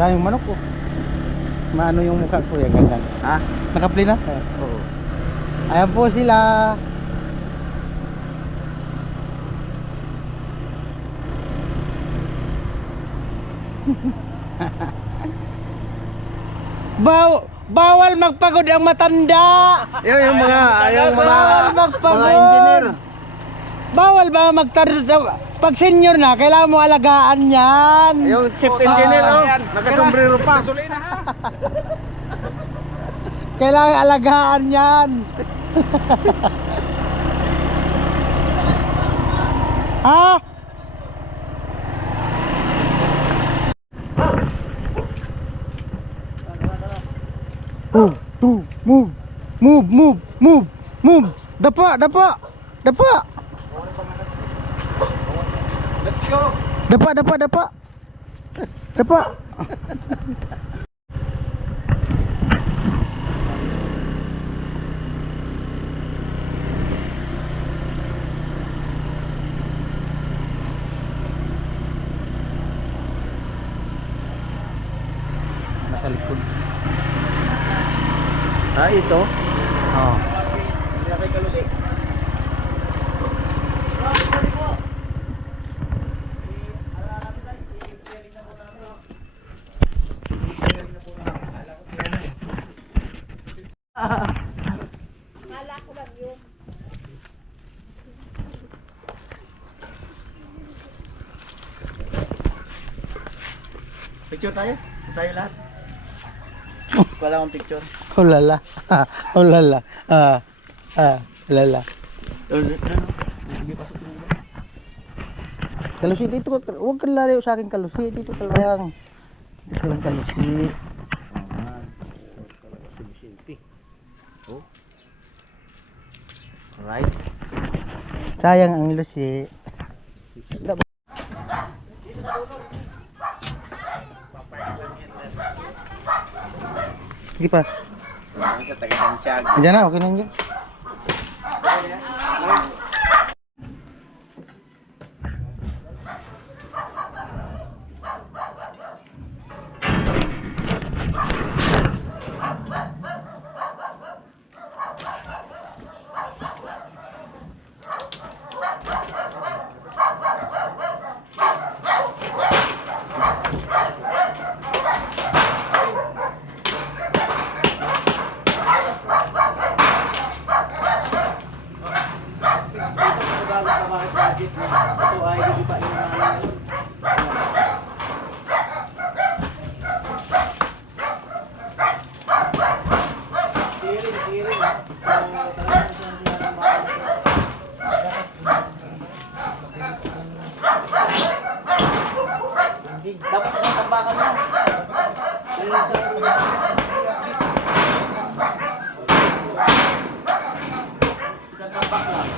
Daming manok ko. Maano yung mukha ko yan, ganyan. Ha? Nakapli na? Oo. Ayan po sila. Bawal magpagod ang matanda. Yung mga Bawal magpagod. mga engineer. Bawal ba magtanda? Pag senior na, kailangan mo alagaan yan. Yung chief engineer, oh, nakasombrero pa. Kailangan alagaan yan. Ha? Move. Dapa. Let's go. Dapa. Nasa likod. Ah, ito? Oo. Picture tayo? Tayo lahat? Wala akong picture. Oh lala. Oh lala. Lala. Kalusi dito, huwag kang lalayo sa akin kalusi. Dito ka lang. Dito lang kalusi. Oh. Alright. Sayang ang lusi. Sige pa. Andiyan na, okay na yan. Dapat ang tambakan mo. Isang tambak lang.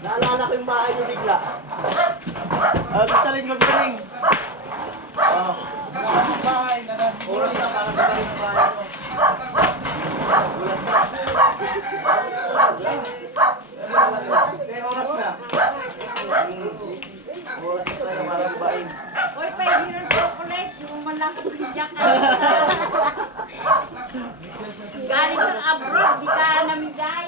Naalala ko yung bahay niyo bigla. Gustaling. Bahay na lang. Oras na para magaling yung bahay mo. Oras na. Oras na tayo para bahay. Uy, pwede po ulit. Yung malaki pinyak. Galing sa abroad, di ka namigay.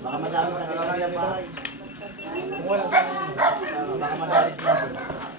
Baka madami sa nalagay ang bahay. Baka madalit na.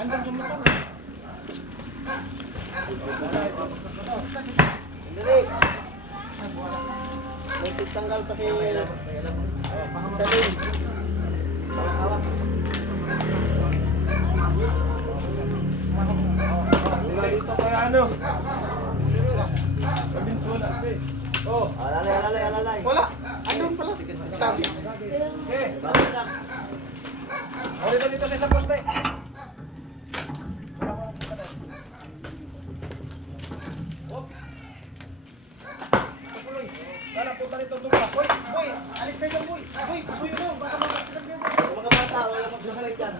Andang sa motor. Dali. May tanggal pa kay Dali. Dito kaya ano? Kabinsula, pre. Oh, Alalay. Wala. Andun pala. Sabi. Bakit lang? o dito sa isang poste. Sana punta rito tumula. Boy, boy, alis na dyan, boy. Boy, boy, no. Baka makasilag na dyan. Mga bata, wala magsasalit yan.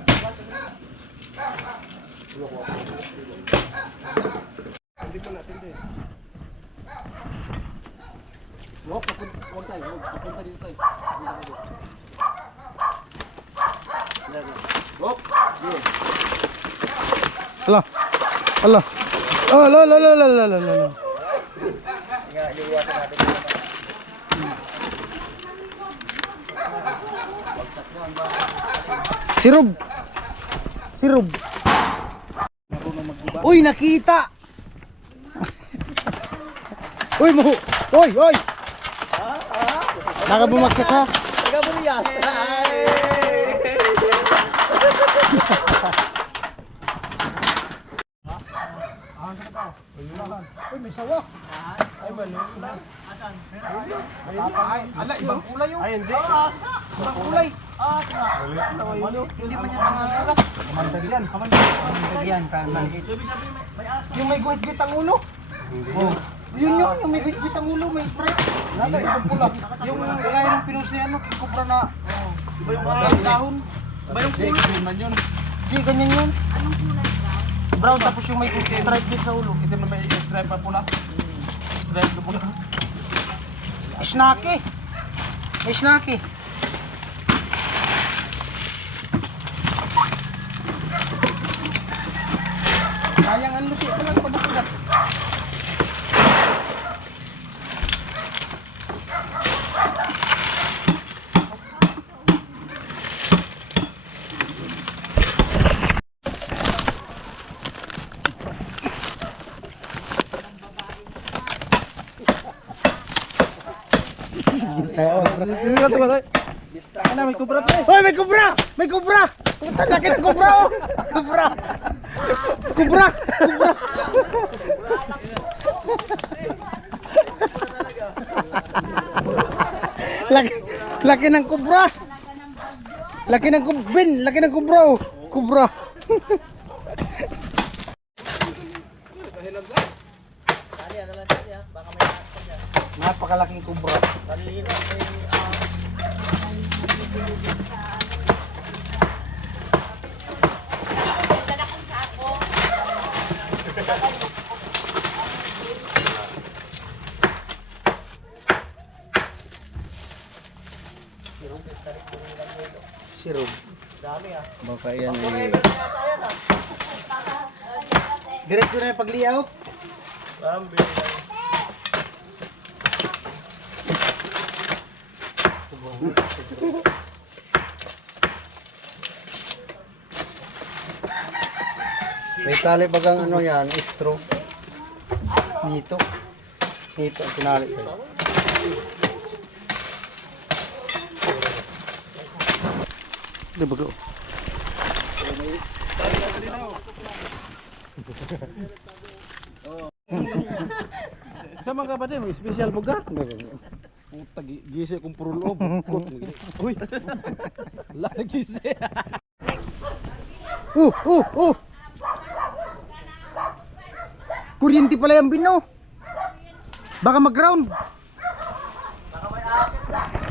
Hindi pa natin din. Huwag tayo. Papunta dito tayo. Huwag. Ala. Ala. Oh, la la la la la la la. Nga, iiwasan natin. Sirob. Sirob. Uy, nakita. Uy, mo. Uy, uy. Nakabumagsak ka. Taga mo niya. Uy, may sawa. Ay, balo. Ay, ala, ibang kulay yun. Ay, hindi. Ibang kulay. Hindi man yan nangangarap. Yung may guhit-guhit ang ulo. Oh. Yun, yung may guhit-guhit ang ulo, may stripe. Ibang pula. Yung gaya ng pinost niya, ano, kubra na Iba yung ang dahon. Iba yung kulay. Man yun. Hindi, ganyan yun. Brown, tapos yung may stripe din sa ulo. Ito na may stripe pa pula. Stripe na pula. Snaki. May snaki. Sayang ang lupi pa lang pag nakulat. Ano, may kubra to. Hoy, may kubra! May kubra! Puta, laki ng kubra oh! Kubra! Kubra! Kubra! Laki ng kubra! Laki ng kubin! Laki ng kubra oh! Kubra! Napakalaking kubra. Sirob. Dami ah. Baka yan eh. Diretso na yung pagliyaw. Dami. May tali bagang ano yan, straw. Nito. Nito ang tinali ko. Di bago. Sa mga kapatid, may special buga. Puta, gisi kong puro loob. Uy. Wala na gisi. Kuryente pala yung bino. Baka mag-ground.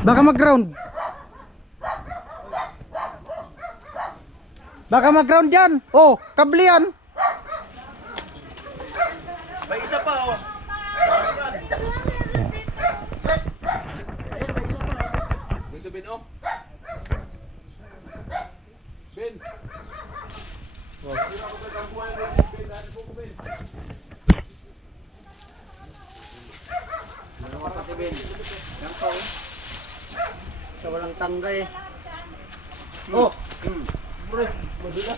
Baka mag-ground. Baka mag-ground yan. Oh, kabli yan. May isa pa oh. Dito, Ben, oh. Ben. Sa walang tangga eh. Oh. Pre, madula.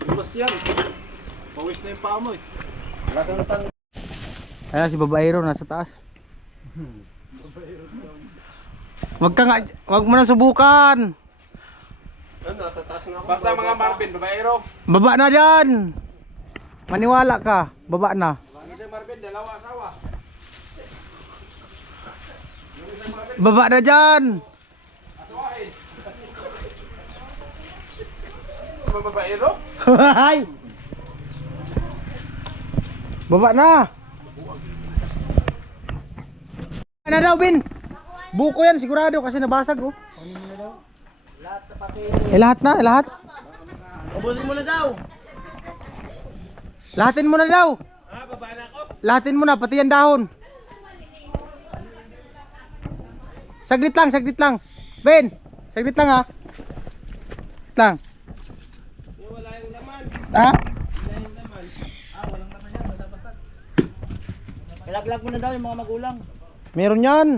Lumas yan. Pawis na yung paa mo eh. Lasang tangga. Ayan si babaero nasa taas. Wag mo na subukan. Ano, sa taas na ako. Basta mga Marvin, babaero. Baba na diyan. Maniwala ka, baba na. Isa Marvin, dalawa asawa. Baba na diyan. Asawain. Mga babaero? Hay. Baba na. Ano daw, Bin? Buko yan sigurado kasi nabasag oh. Lahat na, lahat. Ubusin mo na daw. Lahatin mo na daw. Baba na ako. Lahatin mo na pati yan dahon. Saglit lang. Ben, saglit lang ha. Saglit lang. Wala yung laman. Ha? Wala yung laman. Walang laman yan, basa-basag. Ilaglag mo na daw yung mga magulang. Meron yan.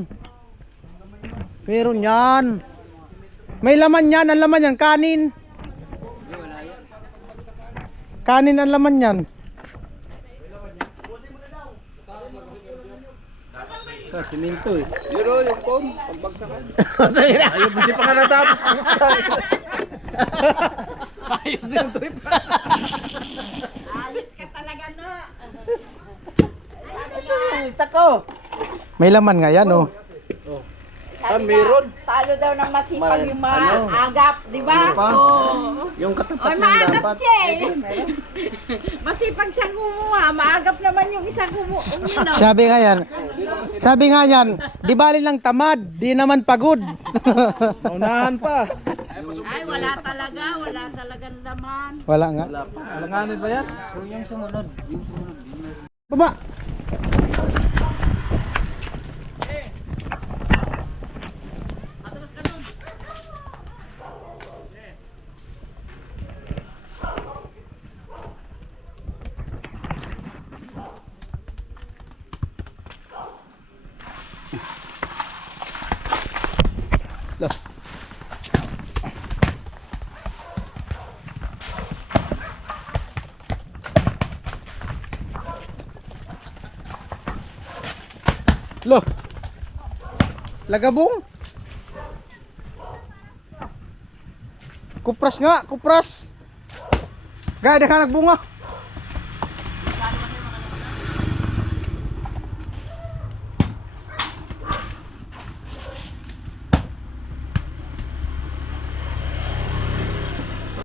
Meron yan. May laman yan, ang laman yan, kanin. Kanin ang laman yan. Siminto eh. Zero yung phone. Pagbagsakan. Ayun, hindi pa nga natapos. Ayos din yung trip. Alis ka talaga na. Tako. May laman nga yan oh. Sabi meron. Talo daw ng masipag yung mga agap, di ba? Ano pa? Oo. Yung katapat Ay, niya maagap dapat. siya eh. Masipag siyang kumuha. Maagap naman yung isang uminom. Sabi nga yan, di bali lang tamad, di naman pagod. Naunahan pa. Ay, wala talaga. Wala talagang laman. Wala nga. Alanganin ba yan? So yung sumunod. Baba. Loh. Loh. Lagabong. Kupras nga, kupras. Gaya ka nagbunga.